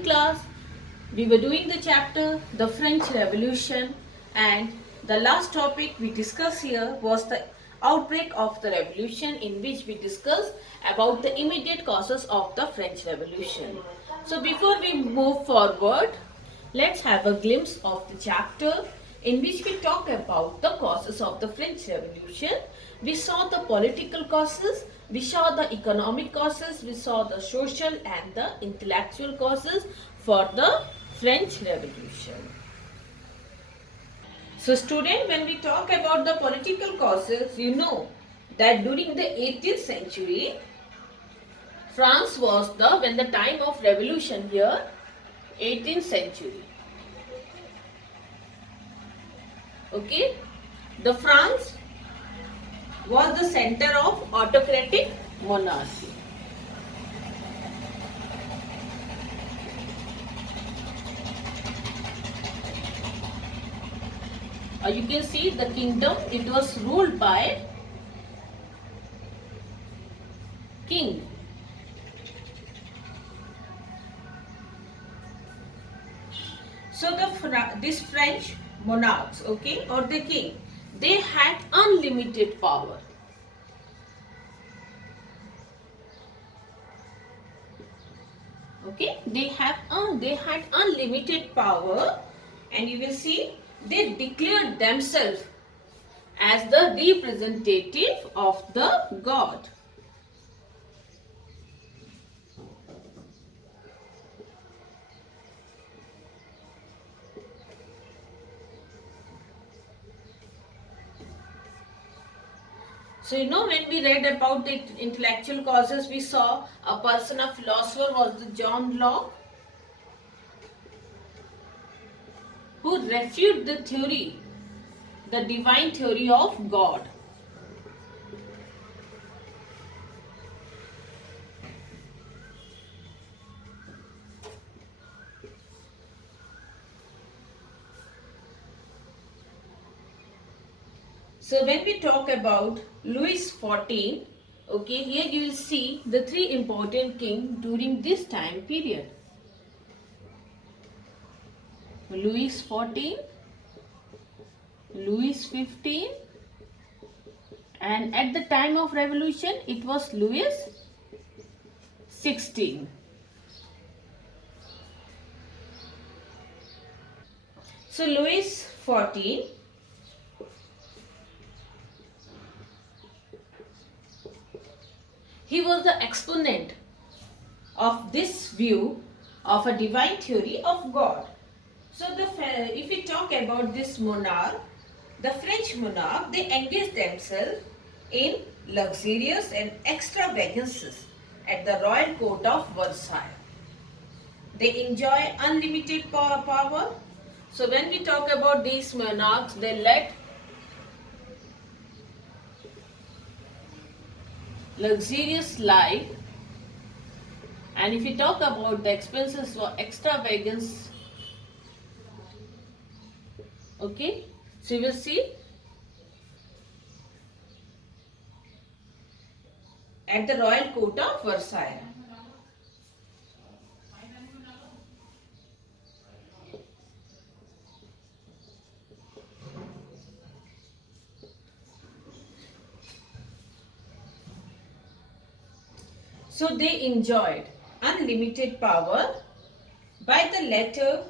Class, we were doing the chapter The French Revolution, and the last topic we discussed here was the outbreak of the revolution, in which we discussed about the immediate causes of the French Revolution. So before we move forward, let's have a glimpse of the chapter in which we talk about the causes of the French Revolution. We saw the political causes, we saw the economic causes, we saw the social and the intellectual causes for the French Revolution. So student, when we talk about the political causes, you know that during the 18th century, France was when the time of revolution here, 18th century. Okay, the France was the center of autocratic monarchy. You can see the kingdom, it was ruled by king. So this French monarchs, okay, or the king, they had unlimited power. Okay, they had unlimited power, and you will see they declared themselves as the representative of the god. So you know, when we read about the intellectual causes, we saw a person, a philosopher was the John Locke, who refuted the theory, the divine theory of God. So when we talk about Louis XIV, okay, here you will see the three important kings during this time period. Louis XIV, Louis XV, and at the time of revolution it was Louis XVI. So Louis XIV, he was the exponent of this view of a divine theory of God. So if we talk about this monarch, the French monarch, they engaged themselves in luxurious and extravagances at the royal court of Versailles. They enjoy unlimited power. So when we talk about these monarchs, they led luxurious life, and if we talk about the expenses for extravagance, okay, so you will see at the royal court of Versailles. So they enjoyed unlimited power by the letter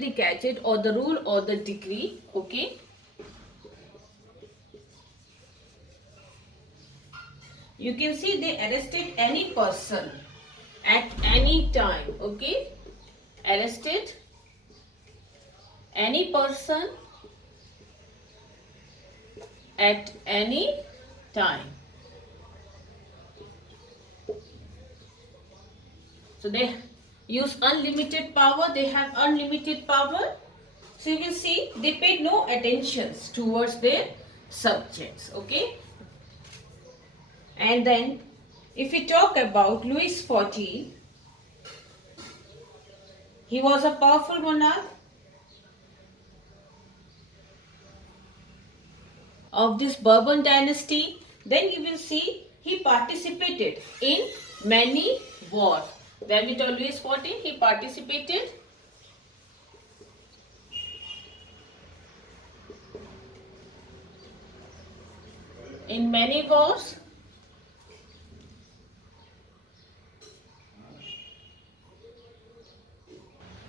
decreed or the rule or the decree, okay. You can see they arrested any person at any time, okay. Arrested any person at any time. So they use unlimited power, they have unlimited power. So you will see they paid no attention towards their subjects, okay. And then if we talk about Louis XIV, he was a powerful monarch of this Bourbon dynasty. Then you will see he participated in many wars. When we told Louis XIV, he participated in many wars.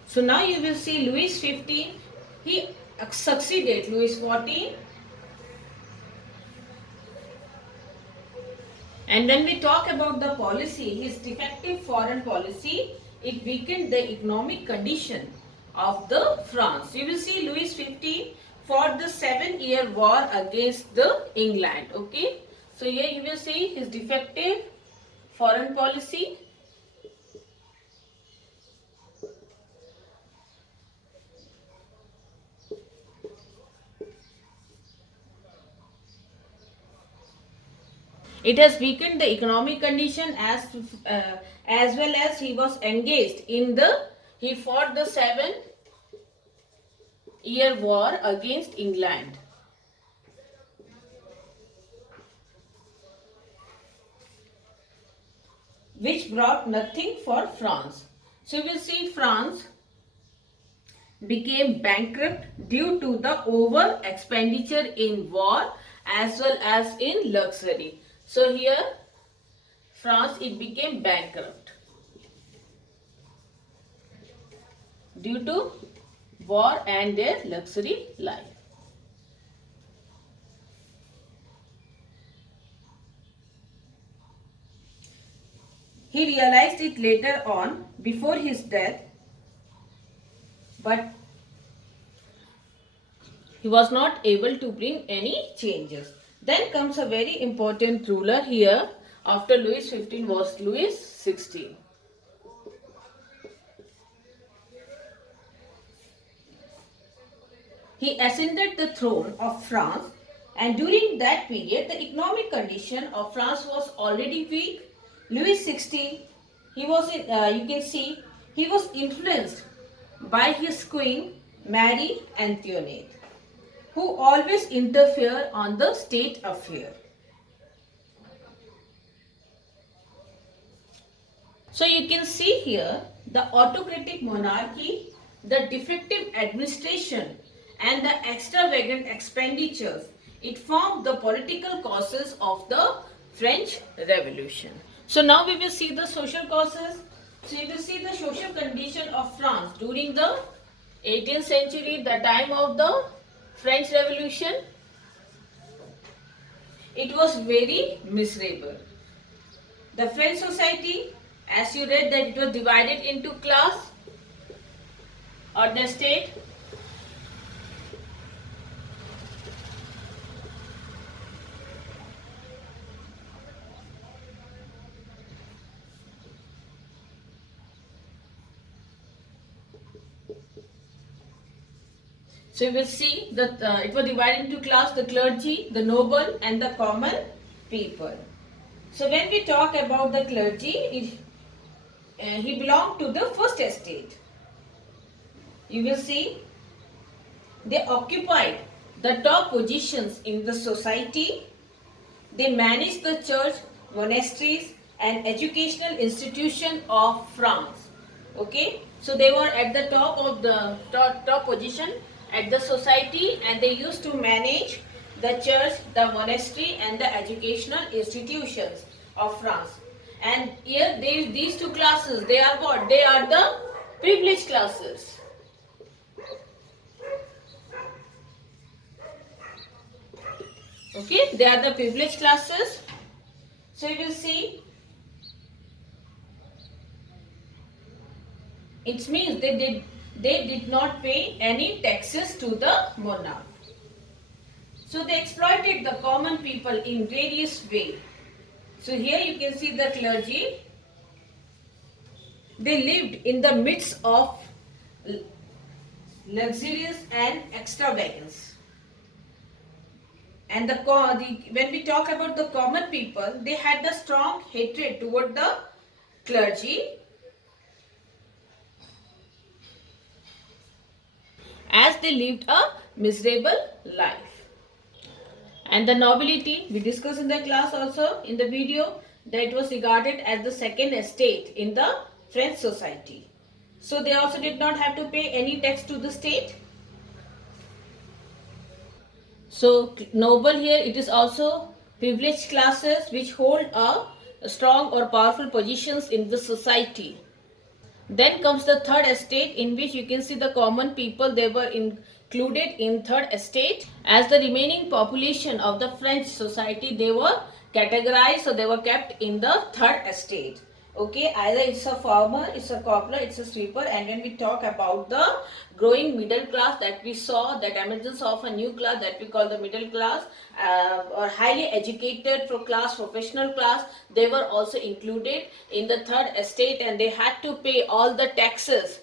So now you will see Louis XV, he succeeded Louis XIV. And when we talk about the policy, his defective foreign policy, it weakened the economic condition of the France. You will see Louis XV fought the 7-year war against the England. Okay. So here you will see his defective foreign policy. It has weakened the economic condition as well as he was engaged in he fought the 7-year war against England. Which brought nothing for France. So you will see France became bankrupt due to the over expenditure in war as well as in luxury. So here France, it became bankrupt due to war and their luxury life. He realized it later on before his death, but he was not able to bring any changes. Then comes a very important ruler here after Louis XV was Louis XVI. He ascended the throne of France, and during that period the economic condition of France was already weak. Louis XVI, he was you can see he was influenced by his queen Marie Antoinette, who always interfere on the state affair. So you can see here the autocratic monarchy, the defective administration and the extravagant expenditures. It formed the political causes of the French Revolution. So now we will see the social causes. So you will see the social condition of France during the 18th century, the time of the French Revolution. It was very miserable. The French society, as you read, that it was divided into class or the state. So you will see that it was divided into class, the clergy, the noble and the common people. So when we talk about the clergy, he belonged to the first estate. You will see they occupied the top positions in the society. They managed the church, monasteries and educational institution of France. Okay, so they were at the top of the top position at the society, and they used to manage the church, the monastery and the educational institutions of France. And here these two classes, they are what? They are the privileged classes. Okay, they are the privileged classes. So you will see, it means they did not pay any taxes to the monarch. So they exploited the common people in various ways. So here you can see the clergy. They lived in the midst of luxurious and extravagance. And when we talk about the common people, they had a strong hatred toward the clergy, as they lived a miserable life. And the nobility, we discussed in the class also in the video, that it was regarded as the second estate in the French society. So they also did not have to pay any tax to the state. So noble here, it is also privileged classes which hold a strong or powerful positions in the society. Then comes the third estate, in which you can see the common people, they were included in third estate. As the remaining population of the French society, they were categorized, so they were kept in the third estate. Okay, either it's a farmer, it's a cobbler, it's a sweeper. And when we talk about the growing middle class that we saw, that emergence of a new class that we call the middle class, or highly educated class, professional class, they were also included in the third estate, and they had to pay all the taxes.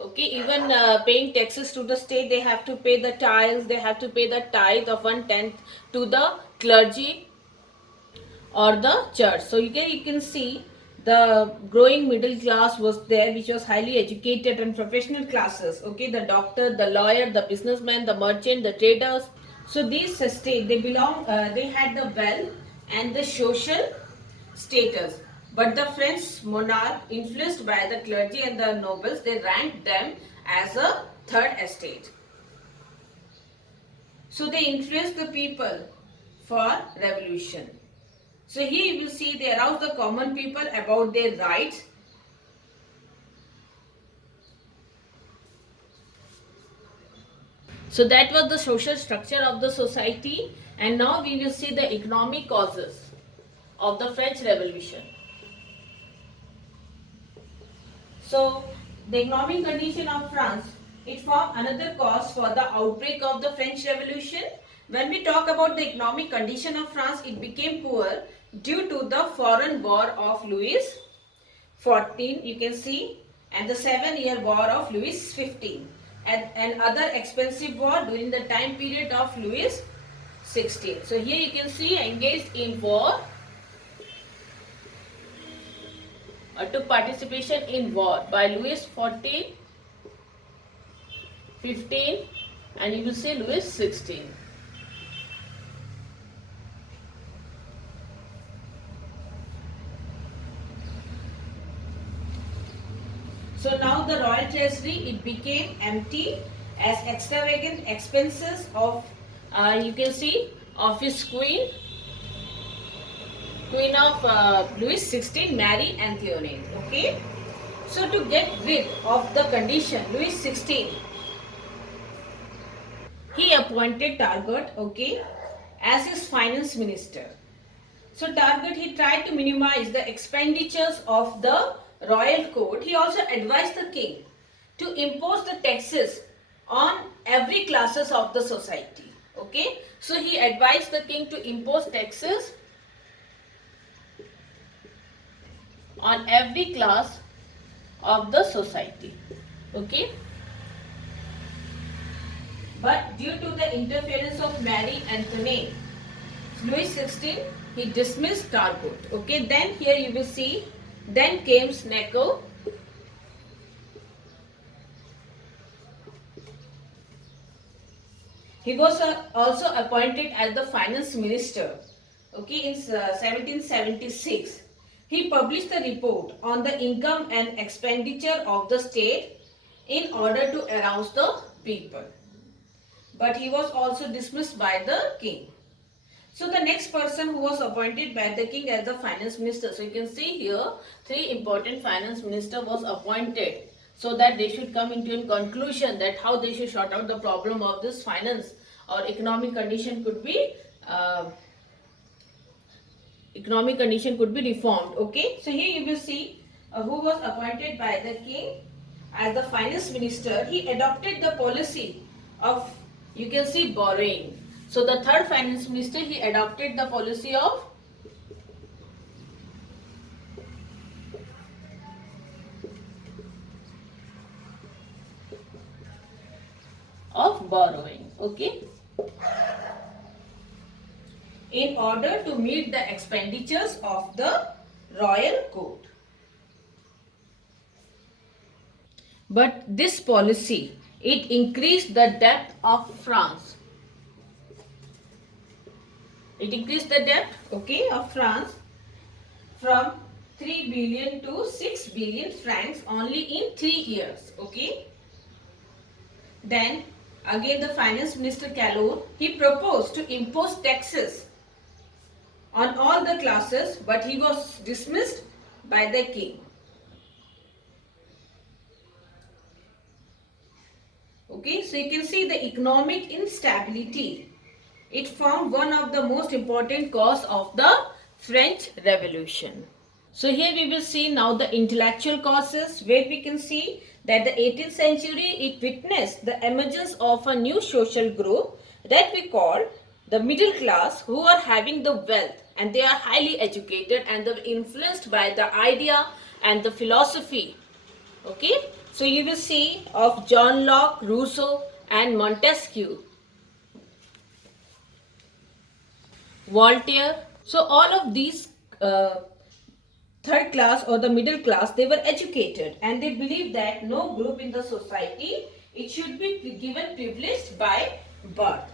Okay, even paying taxes to the state, they have to pay the tithes, they have to pay the tithe of 1/10 to the clergy or the church. So you can see the growing middle class was there, which was highly educated and professional classes. Okay, the doctor, the lawyer, the businessman, the merchant, the traders. So these estate, they belong, they had the wealth and the social status. But the French monarch, influenced by the clergy and the nobles, they ranked them as a third estate. So they influenced the people for revolution. So here you will see they arouse the common people about their rights. So that was the social structure of the society, and now we will see the economic causes of the French Revolution. So the economic condition of France, it formed another cause for the outbreak of the French Revolution. When we talk about the economic condition of France, it became poor due to the foreign war of Louis XIV, you can see, and the 7-year war of Louis XV, and other expensive war during the time period of Louis XVI. So here you can see engaged in war, or took participation in war by Louis XIV, 15, and you will see Louis XVI. So now the royal treasury, it became empty as extravagant expenses of, you can see, of his queen of Louis XVI, Marie Antoinette. Okay. So to get rid of the condition, Louis XVI, he appointed Turgot, okay, as his finance minister. So Turgot, he tried to minimize the expenditures of the royal court. He also advised the king to impose the taxes on every classes of the society. Okay, so he advised the king to impose taxes on every class of the society. Okay, but due to the interference of Marie Antoinette, Louis XVI, he dismissed Turgot. Okay, then here you will see, then came Necker. He was also appointed as the finance minister. Okay, in 1776. He published a report on the income and expenditure of the state in order to arouse the people. But he was also dismissed by the king. So the next person who was appointed by the king as the finance minister. So you can see here 3 important finance minister was appointed, so that they should come into a conclusion that how they should sort out the problem of this finance or economic condition could be reformed. Okay, so here you will see who was appointed by the king as the finance minister. He adopted the policy of, you can see, borrowing. So the third finance minister, he adopted the policy of borrowing. Okay, in order to meet the expenditures of the royal court. But this policy, it increased the debt of France. It increased the debt, okay, of France from 3 billion to 6 billion francs only in 3 years, okay. Then again the finance minister Calonne, he proposed to impose taxes on all the classes, but he was dismissed by the king. Okay, so you can see the economic instability. It formed one of the most important cause of the French Revolution. So here we will see now the intellectual causes, where we can see that the 18th century it witnessed the emergence of a new social group that we call the middle class, who are having the wealth and they are highly educated and they are influenced by the idea and the philosophy. Okay, so you will see of John Locke, Rousseau and Montesquieu, Voltaire. So all of these third class or the middle class, they were educated and they believed that no group in the society, it should be given privilege by birth.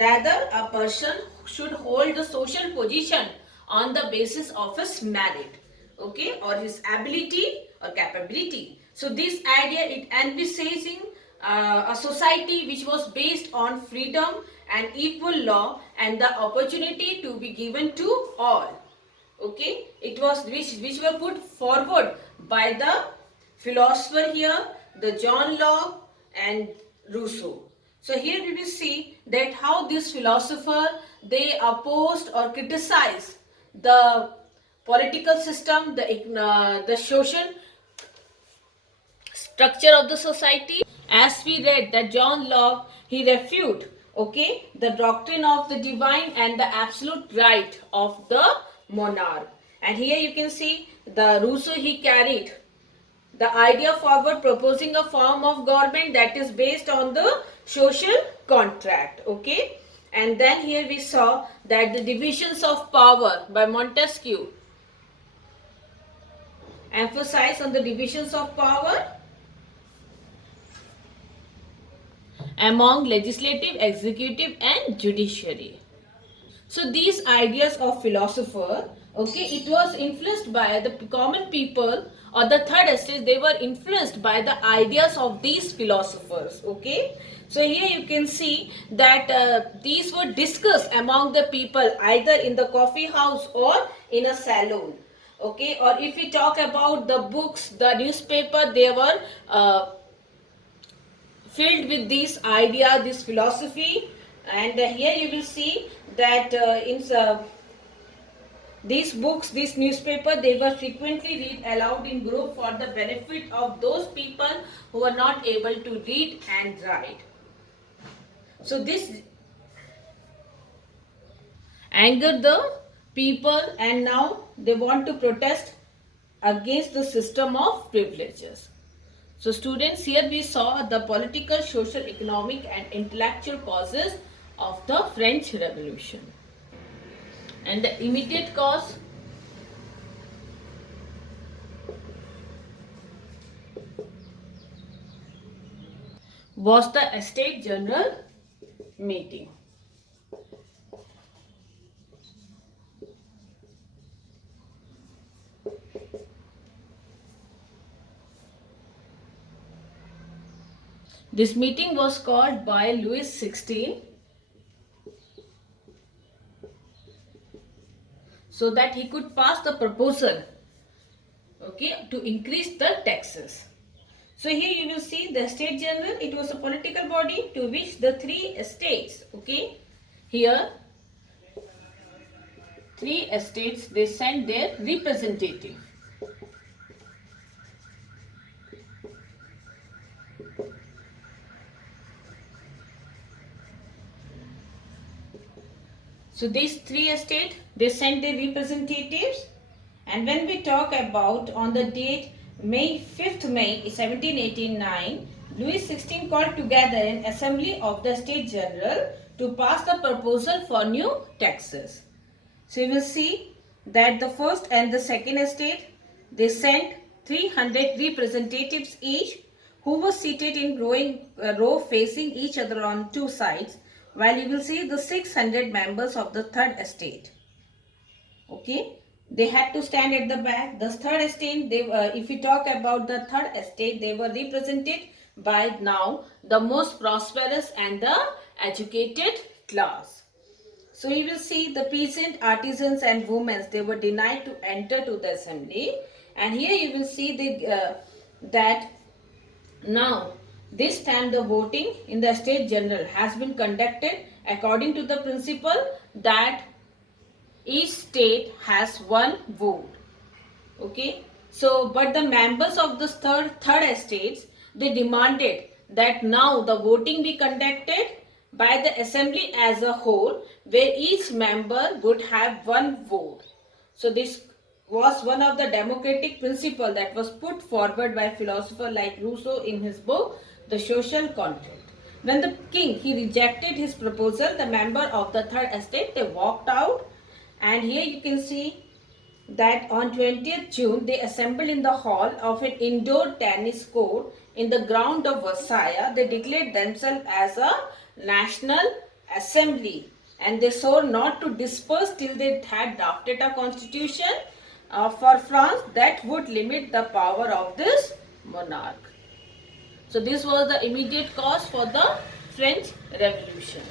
Rather, a person should hold the social position on the basis of his merit, okay, or his ability or capability. So this idea, it envisaging a society which was based on freedom and equal law and the opportunity to be given to all. Okay, it was which were put forward by the philosopher here, the John Locke and Rousseau. So here we will see that how this philosopher, they opposed or criticized the political system, the social structure of the society. As we read that John Locke, he refuted, okay, the doctrine of the divine and the absolute right of the monarch. And here you can see the Rousseau, he carried the idea forward, proposing a form of government that is based on the social contract, okay. And then here we saw that the divisions of power by Montesquieu emphasize on the divisions of power among legislative, executive and judiciary. So these ideas of philosopher, okay, it was influenced by the common people or the third estate, they were influenced by the ideas of these philosophers, okay. So here you can see that these were discussed among the people either in the coffee house or in a salon, okay. Or if we talk about the books, the newspaper, they were filled with this idea, this philosophy. And here you will see that in these books, this newspaper, they were frequently read aloud in group for the benefit of those people who are not able to read and write. So this angered the people and now they want to protest against the system of privileges. So students, here we saw the political, social, economic and intellectual causes of the French Revolution. And the immediate cause was the Estate General meeting. This meeting was called by Louis XVI so that he could pass the proposal, okay, to increase the taxes. So here you will see the Estate General, it was a political body to which the three estates, okay, here three estates, they sent their representative. So these three estates, they sent their representatives. And when we talk about on the date May 5th, 1789, Louis XVI called together an assembly of the States General to pass the proposal for new taxes. So you will see that the first and the second estate, they sent 300 representatives each, who were seated in row facing each other on two sides. while you will see the 600 members of the third estate. Okay, they had to stand at the back. The third estate, if we talk about the third estate, they were represented by now the most prosperous and the educated class. So you will see the peasant, artisans and women, they were denied to enter to the assembly. And here you will see that now this time the voting in the state general has been conducted according to the principle that each state has one vote. Okay, so but the members of the third estates, they demanded that now the voting be conducted by the assembly as a whole, where each member would have one vote. So this was one of the democratic principle that was put forward by philosopher like Rousseau in his book The Social Contract. When the king he rejected his proposal, the member of the third estate, they walked out. And here you can see that on 20th June they assembled in the hall of an indoor tennis court in the ground of Versailles. They declared themselves as a national assembly, and they swore not to disperse till they had drafted a constitution for France that would limit the power of this monarch. So this was the immediate cause for the French Revolution.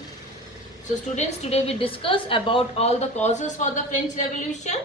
So students, today we discuss about all the causes for the French Revolution.